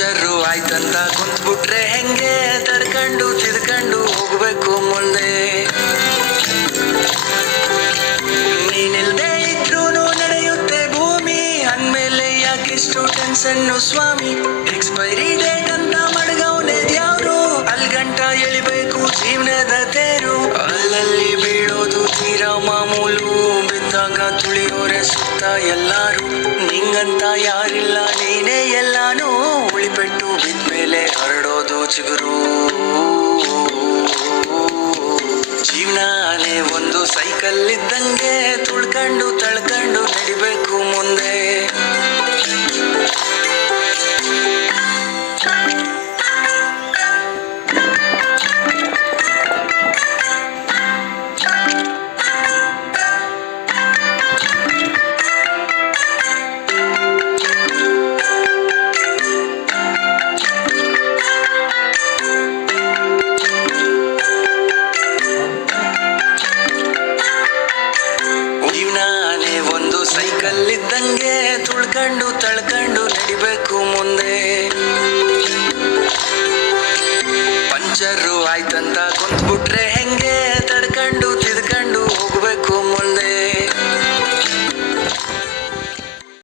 ಪಂಚರು ಆಯ್ತಂತ ಕುಂತ್ಬಿಟ್ರೆ ಹೆಂಗೆ ತಡ್ಕೊಂಡು ತಿದ್ಕೊಂಡು ಹೋಗ್ಬೇಕು ಮುಂದೆ. ನೀನಿಲ್ದೇ ಇದ್ರೂನು ನಡೆಯುತ್ತೆ ಭೂಮಿ, ಅಂದ್ಮೇಲೆ ಯಾಕಿಷ್ಟು ಟೆನ್ಷನ್ನು ಸ್ವಾಮಿ. ಎಕ್ಸ್ಪೈರಿ ಡೇಟ್ ಅಂತ ಮಡ್ಗವ್ನೆ ದ್ಯಾವ್ರು, ಅಲ್ಗಂಟ ಎಳಿಬೇಕು ಜೀವನದ ತೇರು. ಅಲ್ಲಲ್ಲಿ ಬೀಳೋದು ತೀರಾ ಮಾಮೂಲು, ಬಿದ್ದಾಗ ತುಳಿಯೋರೆ ಸುತ್ತ ಎಲ್ಲಾರು. ನಿಂಗಂತ ಯಾರಿಲ್ಲ ನೀನೇ ಎಲ್ಲಾನು, ಉಳಿಪೆಟ್ಟು ಬಿದ್ಮೇಲೆ ಹರಡೋದು ಚಿಗುರು. ಜೀವನಾನೇ ಒಂದು ಸೈಕಲ್ ಇದ್ದಂಗೆ, ತುಳ್ಕೊಂಡು ತಳ್ಕೊಂಡು ನಡಿಬೇಕು ಮುಂದೆ. ಜೀವನಾನೇ ಒಂದು ಸೈಕಲ್ ಇದ್ದಂಗೆ, ತುಳ್ಕೊಂಡು ತಳ್ಕೊಂಡು ನಡಿಬೇಕು ಮುಂದೆ. ಪಂಚರು ಆಯ್ತಂತ